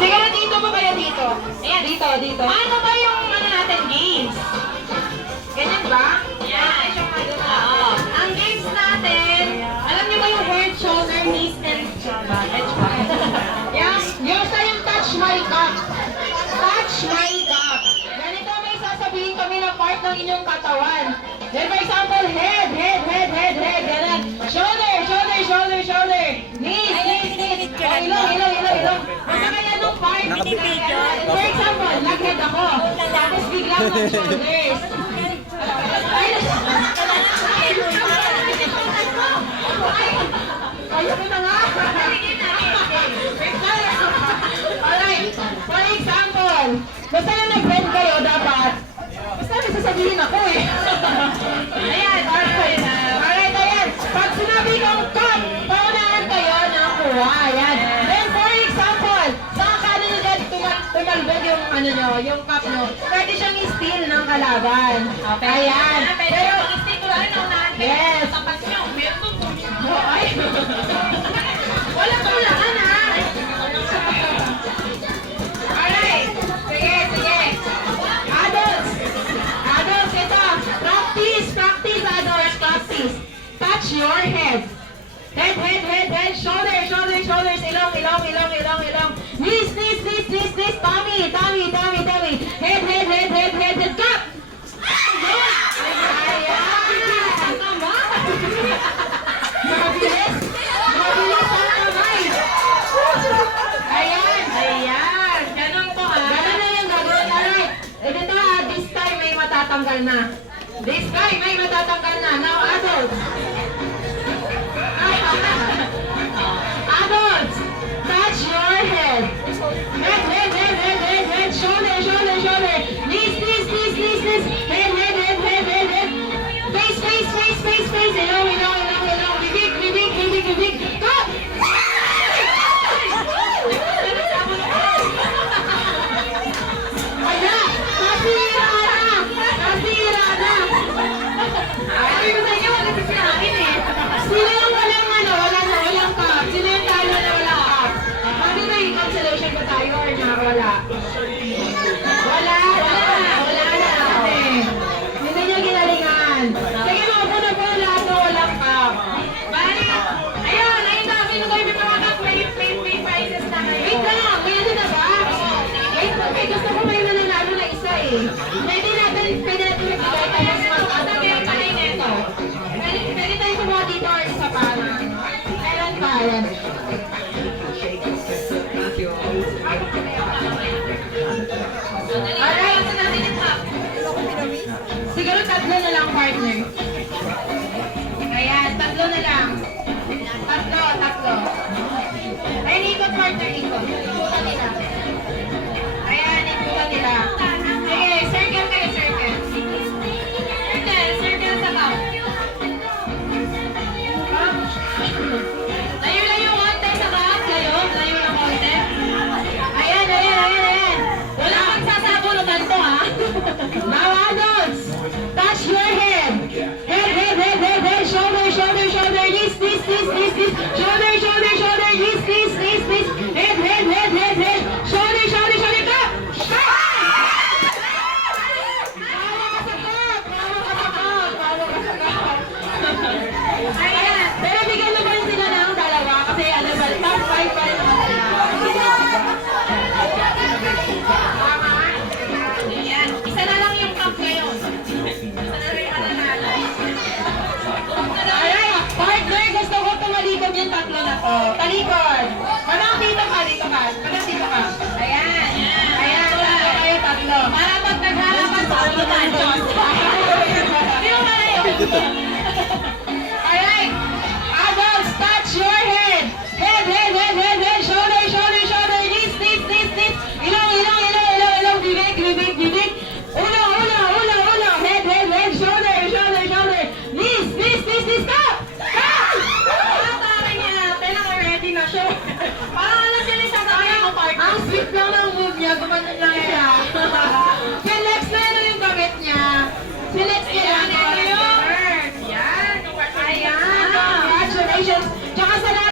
Siguro dito mo kayo dito. Ayan, dito, dito. Ano ba yung ano natin, games? Ganyan ba? Yan. Oo. Ang games natin, alam niyo ba yung head, shoulder, knees, and yung sa yung touch my cup. Touch my cup. Ganito may sasabihin kami ng part ng inyong katawan. Then for example, head. Ganun. Shoulder. Knees. Ilong. Basta kaya nung part, for example, nag-head ako. Tapos biglang mag-shoulders. Ayoko na nga. Alright, for example, basta na nag-bend kayo, dapat, basta may sasabihin ako eh. Ayan, alright, ayan. Pag sinabi kong cup, paunahan kayo ng kuha, ayan. Then for example, saan ka nagad tumalbog yung ano nyo, yung cup nyo, pwede siyang i-steal ng kalaban. Ayan. Pero, yes. Ay. Wala ka ulangan ha. Alright. Sige. Adults, ito. Practice, adults. Touch your head. Head. Shoulders. Ilong. Knees. Tummy. Head. Cup. Ayan. Tama. Mabilis ang kamay. Ayan. Ganun po ha. Ganun na yung gagawin. Alright. Dito ha, this time may matatanggal na. Now, adults. Adults, touch your head. Head. Shoulder. Knees. Head. Face. Ilong. Bibig. Go! Nasira na. Ay, ko sa inyo, wala sa sinahin eh. Sino yung walang cup? Sino yung talo na walang cup? Sabi na yung cancellation ba tayo or na wala? Wala na. Hindi nyo ginalingan. Sige mo, muna po lahat na walang cup. Bali, ayun na, sino tayo may mga cup, may prizes na kayo. Wait lang, may ano na ba? Wait, gusto ko may nananalo na isa eh. Pwede natin magbigay tapos mag-advocate tayo nito. Pwede tayo kumuha dito or isa pa na. Meron pa, ayan. Alright, siguro tatlo na lang, partner. Ayan, tatlo na lang. Tatlo. Ayan, ikot, partner, ikot. Ikutan nila. Ayan, ikutan nila. Sige, circle kayo, circle. Circle sa cup. Layo konti sa cup. Layo ng konti. Ayan. Wala kang sasabunutan to, ha? Now, adults, touch your head. Head. Shoulder. Knees. Shoulder. Knees. Head. Shoulder. Cup. Ayan. Pero bigyan mo pa rin sila ng dalawa kasi top 5 pa rin naman sila. Ayan. Isa na lang yung cup ngayon. Alright. Partner, gusto ko tumalikod yung tatlo na to. Talikod. Manang dito ka. Ayan. Tatlo. Para pag nagharapan sa ulitan. Sino ba na yun? Alright. Adults, touch your head. Head. Shoulder. Knees. Ilong. Bibig. Ulo. Head. Shoulder. Knees. Cup. Parang ready na siya. Parang